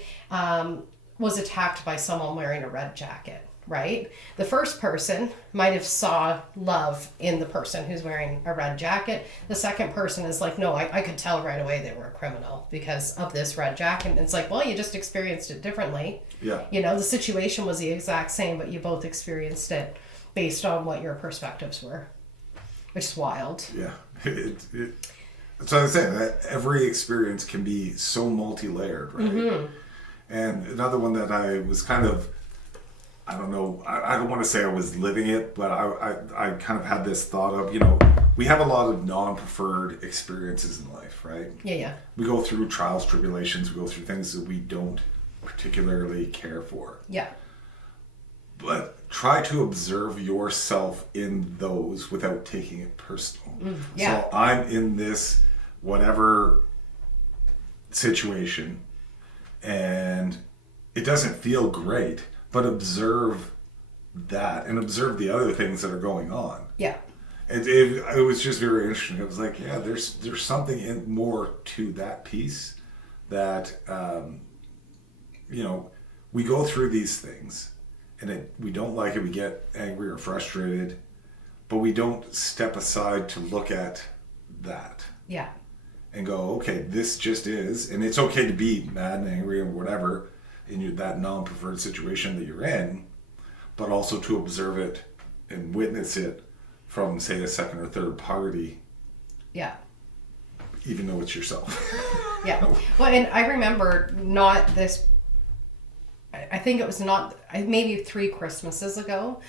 was attacked by someone wearing a red jacket, right? The first person might have saw love in the person who's wearing a red jacket. The second person is like, no, I could tell right away they were a criminal because of this red jacket. And it's like, well, you just experienced it differently. Yeah. The situation was the exact same, but you both experienced it based on what your perspectives were, which is wild. Yeah. So I was saying that every experience can be so multi-layered, right? Mm-hmm. And another one that I was kind of, I don't know, I don't want to say I was living it, but I kind of had this thought of, we have a lot of non-preferred experiences in life, right? Yeah, yeah. We go through trials, tribulations, we go through things that we don't particularly care for. Yeah. But try to observe yourself in those without taking it personal. Yeah. So I'm in this whatever situation and it doesn't feel great, but observe that and observe the other things that are going on. Yeah. It was just very interesting. It was like, yeah, there's something more to that piece that, we go through these things and we don't like it. We get angry or frustrated, but we don't step aside to look at that. Yeah. And go, okay, this just is, and it's okay to be mad and angry or whatever in that non-preferred situation that you're in, but also to observe it and witness it from, say, a second or third party. Yeah. Even though it's yourself. Yeah. Well, and I remember not this, I think it was not, maybe 3 Christmases ago,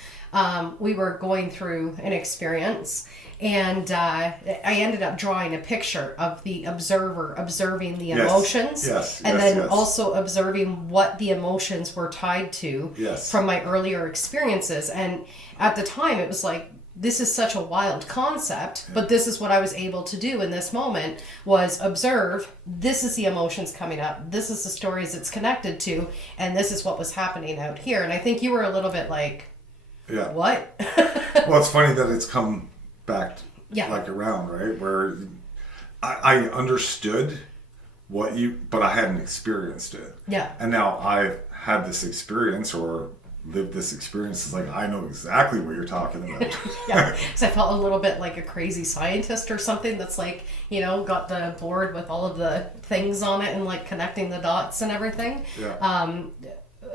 we were going through an experience, and I ended up drawing a picture of the observer observing the emotions, then also observing what the emotions were tied to from my earlier experiences. And at the time, it was like, this is such a wild concept, but this is what I was able to do in this moment, was observe, this is the emotions coming up, this is the stories it's connected to, and this is what was happening out here. And I think you were a little bit like, what? Well, it's funny that it's come back around, right? Where I understood but I hadn't experienced it. Yeah. And now I've had this experience or lived this experience. It's like, I know exactly what you're talking about. Yeah. So I felt a little bit like a crazy scientist or something that's like, got the board with all of the things on it and like connecting the dots and everything. Yeah.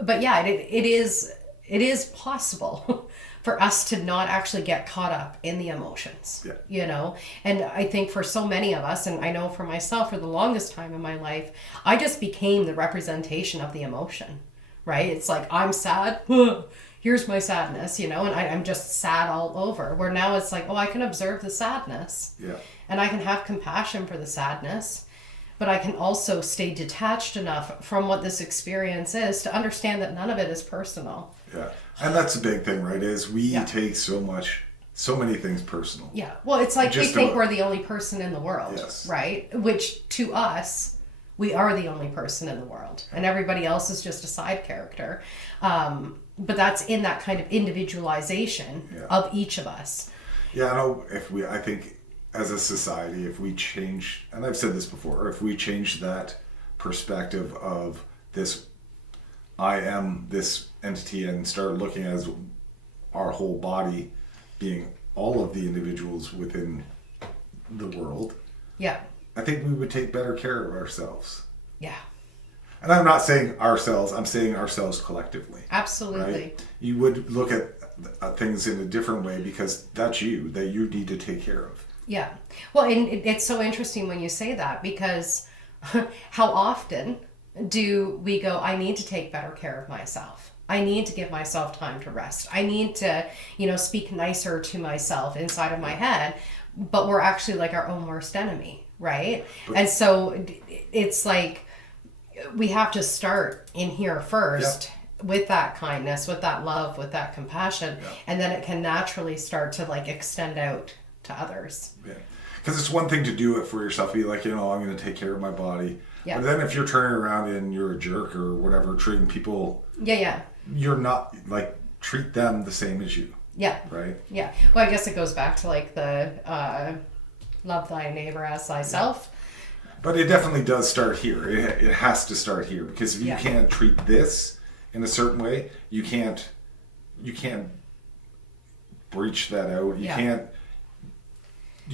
But yeah, it is possible for us to not actually get caught up in the emotions, and I think for so many of us, and I know for myself, for the longest time in my life, I just became the representation of the emotion, right? It's like, I'm sad, here's my sadness, and I'm just sad all over, where now it's like, I can observe the sadness, and I can have compassion for the sadness, but I can also stay detached enough from what this experience is to understand that none of it is personal. Yeah. And that's a big thing, right? Is we take so many things personal. Yeah. Well, it's like we think we're the only person in the world, right? Which to us, we are the only person in the world, and everybody else is just a side character. But that's in that kind of individualization of each of us. Yeah, I think as a society, if we change, and I've said this before, if we change that perspective of this, I am this entity, and start looking as our whole body being all of the individuals within the world, I think we would take better care of ourselves. Yeah. And I'm not saying ourselves, I'm saying ourselves collectively. Absolutely. Right? You would look at things in a different way because that's you, that you need to take care of. Yeah. Well, and it's so interesting when you say that, because how often do we go, I need to take better care of myself. I need to give myself time to rest. I need to, speak nicer to myself inside of my head, but we're actually like our own worst enemy, right? And so it's like, we have to start in here first with that kindness, with that love, with that compassion, and then it can naturally start to like extend out to others. Yeah. Because it's one thing to do it for yourself, be like, I'm going to take care of my body. Yeah. But then if you're turning around and you're a jerk or whatever, treating people, you're not, like, treat them the same as you. Yeah. Right? Yeah. Well, I guess it goes back to like the love thy neighbor as thyself. Yeah. But it definitely does start here. It has to start here, because if you can't treat this in a certain way, you can't breach that out. You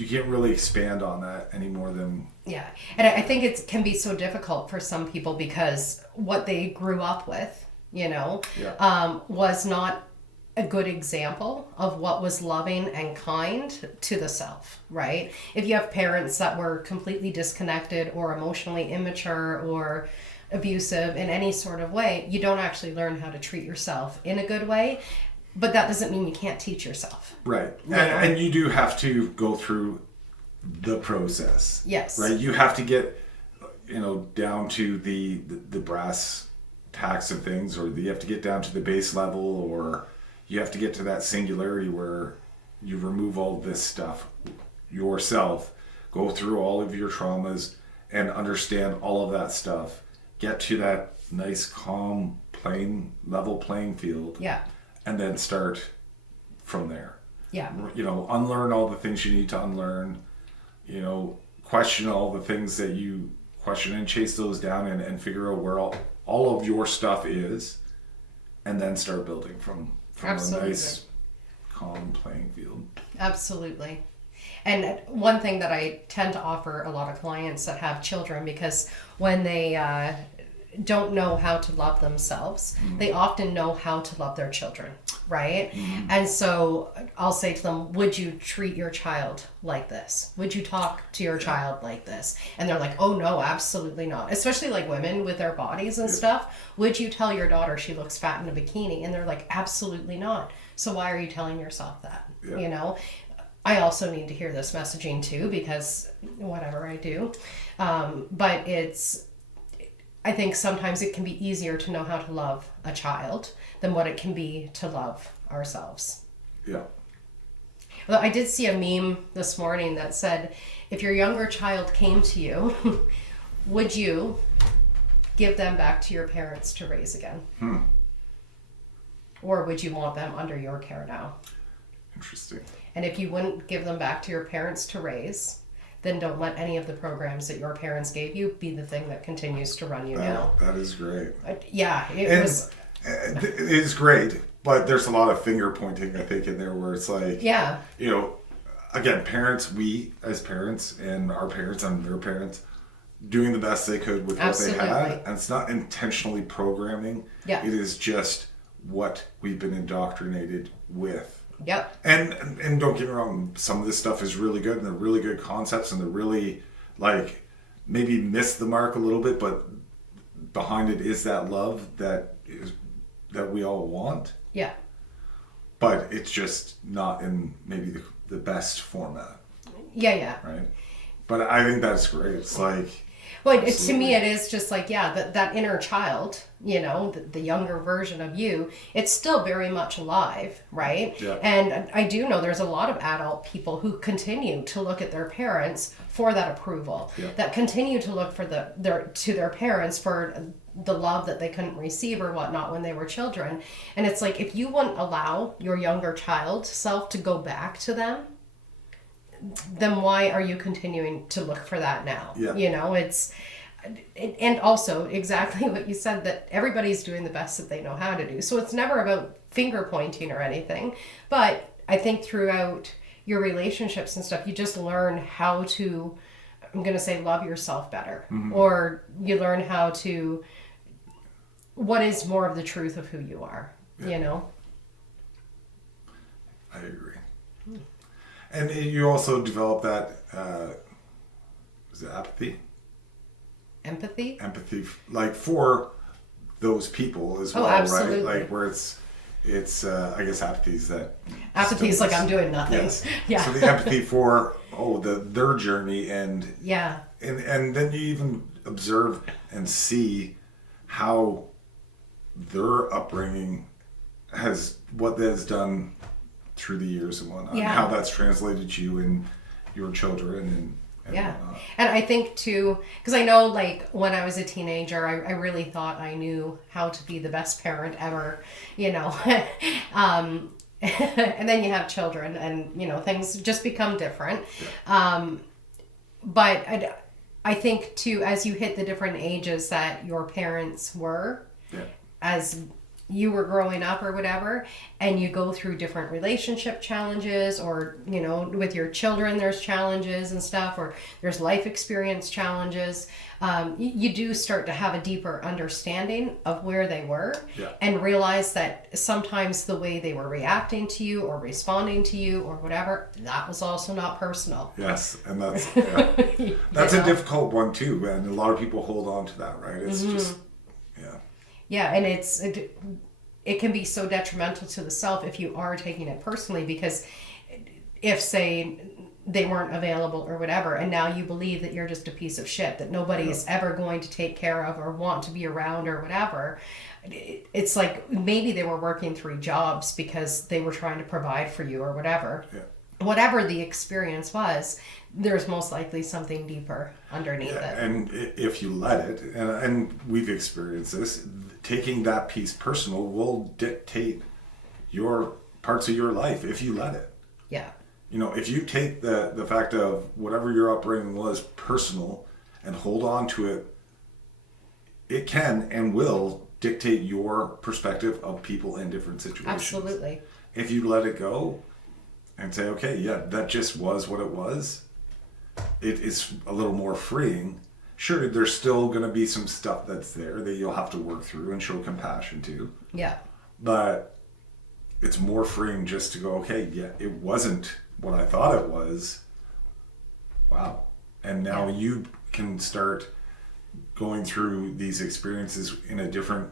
can't really expand on that any more than... Yeah. And I think it can be so difficult for some people because what they grew up with, was not a good example of what was loving and kind to the self, right? If you have parents that were completely disconnected or emotionally immature or abusive in any sort of way, you don't actually learn how to treat yourself in a good way. But that doesn't mean you can't teach yourself. Right. And you do have to go through the process. Yes. Right. You have to get, down to the brass tacks of things, or you have to get down to the base level, or you have to get to that singularity where you remove all this stuff yourself, go through all of your traumas and understand all of that stuff, get to that nice, calm, level playing field. Yeah. And then start from there. Yeah. Unlearn all the things you need to unlearn, question all the things that you question and chase those down and figure out where all of your stuff is, and then start building from Absolutely. a nice, calm playing field. Absolutely. And one thing that I tend to offer a lot of clients that have children, because when they don't know how to love themselves, they often know how to love their children, right? And so I'll say to them, would you treat your child like this? Would you talk to your child like this? And they're like, oh no, absolutely not. Especially like women with their bodies and stuff. Would you tell your daughter she looks fat in a bikini? And they're like, absolutely not. So why are you telling yourself that? Yeah. I also need to hear this messaging too, because whatever I do. But I think sometimes it can be easier to know how to love a child than what it can be to love ourselves. Yeah. Well, I did see a meme this morning that said, if your younger child came to you, would you give them back to your parents to raise again? Or would you want them under your care now? Interesting. And if you wouldn't give them back to your parents to raise, then don't let any of the programs that your parents gave you be the thing that continues to run you now. That is great. It is great, but there's a lot of finger pointing, I think, in there where it's like, again, parents, we as parents and our parents and their parents, doing the best they could with what they had. And it's not intentionally programming. Yeah. It is just what we've been indoctrinated with. Yep. And don't get me wrong, some of this stuff is really good and they're really good concepts and they're really maybe miss the mark a little bit, but behind it is that love that we all want. Yeah. But it's just not in maybe the best format. Yeah. Right. But I think that's great. It's like, well, to me, it is just like, that inner child, the younger version of you, it's still very much alive, right? Yeah. And I do know there's a lot of adult people who continue to look at their parents for that approval, that continue to look for their parents for the love that they couldn't receive or whatnot when they were children. And it's like, if you wouldn't allow your younger child self to go back to them, then why are you continuing to look for that now? Yeah. And also exactly what you said, that everybody's doing the best that they know how to do. So it's never about finger pointing or anything. But I think throughout your relationships and stuff, you just learn how to, I'm going to say, love yourself better. Or you learn how to, what is more of the truth of who you are, I agree. And you also develop that, is it apathy? Empathy? Empathy, for those people as well, absolutely. right? Like where it's I guess apathy is that. Apathy is like, I'm doing nothing. Yes. Yeah. So the empathy for their journey and then you even observe and see how their upbringing what that has done through the years and whatnot, and how that's translated to you and your children and whatnot. And I think too, because I know when I was a teenager, I really thought I knew how to be the best parent ever, and then you have children and things just become different. But I think too, as you hit the different ages that your parents were, as you were growing up or whatever, and you go through different relationship challenges, or with your children there's challenges and stuff, or there's life experience challenges, you do start to have a deeper understanding of where they were, and realize that sometimes the way they were reacting to you or responding to you or whatever, that was also not personal. Yes, and that's that's a difficult one too, and a lot of people hold on to that, right? It's just and it can be so detrimental to the self if you are taking it personally, because if, say, they weren't available or whatever, and now you believe that you're just a piece of shit that nobody is ever going to take care of or want to be around or whatever, it's like maybe they were working 3 jobs because they were trying to provide for you or whatever. Whatever the experience was, there's most likely something deeper underneath it. And if you let it, and we've experienced this, taking that piece personal will dictate your parts of your life if you let it. Yeah. If you take the fact of whatever your upbringing was personal and hold on to it, it can and will dictate your perspective of people in different situations. Absolutely. If you let it go and say, okay, that just was what it was, it is a little more freeing. Sure, there's still going to be some stuff that's there that you'll have to work through and show compassion to. Yeah. But it's more freeing just to go, okay, it wasn't what I thought it was. Wow. And now you can start going through these experiences in a different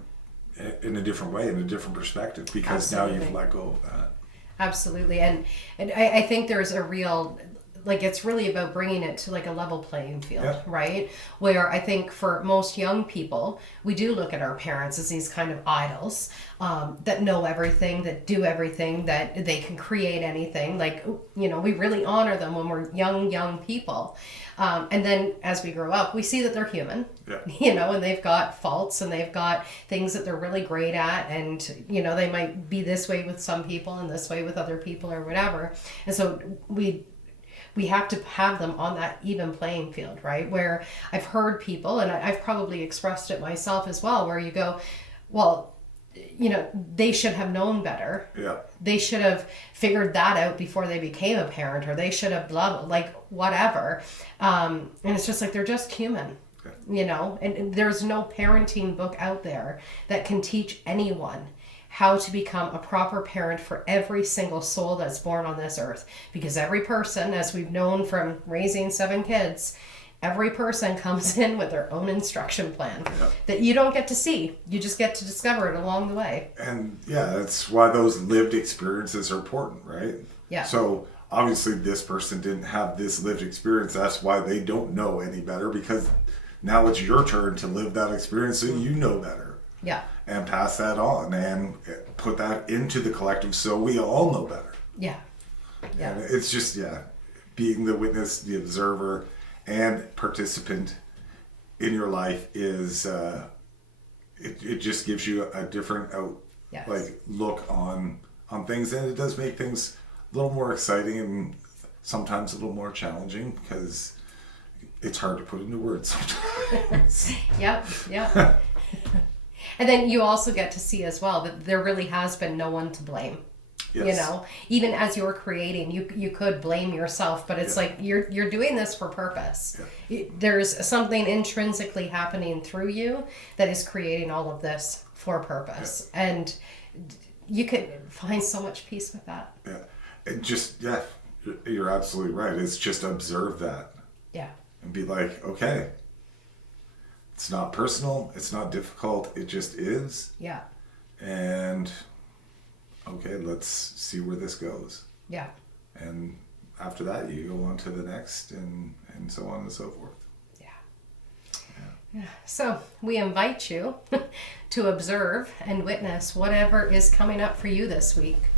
way, in a different perspective, because now you've let go of that. Absolutely. And I think there's a real, like, it's really about bringing it to like a level playing field, right? Where I think for most young people, we do look at our parents as these kind of idols, that know everything, that do everything, that they can create anything. Like, we really honor them when we're young people. And then as we grow up, we see that they're human, and they've got faults and they've got things that they're really great at. And, they might be this way with some people and this way with other people or whatever. And so we have to have them on that even playing field, right? Where I've heard people, and I've probably expressed it myself as well, where you go, well, they should have known better. Yeah. They should have figured that out before they became a parent, or they should have like whatever. And it's just like, they're just human, and there's no parenting book out there that can teach anyone how to become a proper parent for every single soul that's born on this earth. Because every person, as we've known from raising 7 kids, every person comes in with their own instruction plan that you don't get to see. You just get to discover it along the way. And that's why those lived experiences are important, right? Yeah. So obviously this person didn't have this lived experience. That's why they don't know any better, because now it's your turn to live that experience so you know better. Yeah. And pass that on and put that into the collective so we all know better. Yeah. Yeah. And it's just, being the witness, the observer, and participant in your life is, it just gives you a different look on things. And it does make things a little more exciting and sometimes a little more challenging, because it's hard to put into words sometimes. Yeah. And then you also get to see as well that there really has been no one to blame. Yes. Even as you're creating, you could blame yourself, but it's like you're doing this for purpose. Yeah. There's something intrinsically happening through you that is creating all of this for purpose. Yeah. And you could find so much peace with that. Yeah. It just, you're absolutely right. It's just observe that. Yeah. And be like, okay, it's not personal. It's not difficult. It just is. Yeah. And okay, let's see where this goes. Yeah. And after that, you go on to the next, and so on and so forth. Yeah. So we invite you to observe and witness whatever is coming up for you this week.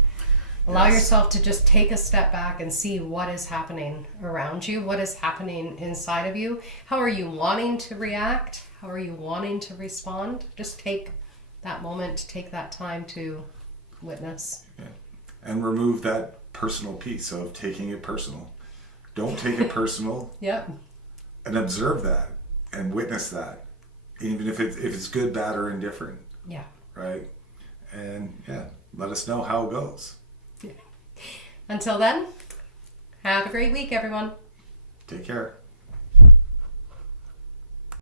Allow yourself to just take a step back and see what is happening around you, what is happening inside of you. How are you wanting to react? How are you wanting to respond? Just take that moment, take that time to witness. Yeah. And remove that personal piece of taking it personal. Don't take it personal. Yep. And observe that and witness that, even if it's good, bad, or indifferent. Yeah. Right? And yeah, let us know how it goes. Until then, have a great week, everyone. Take care.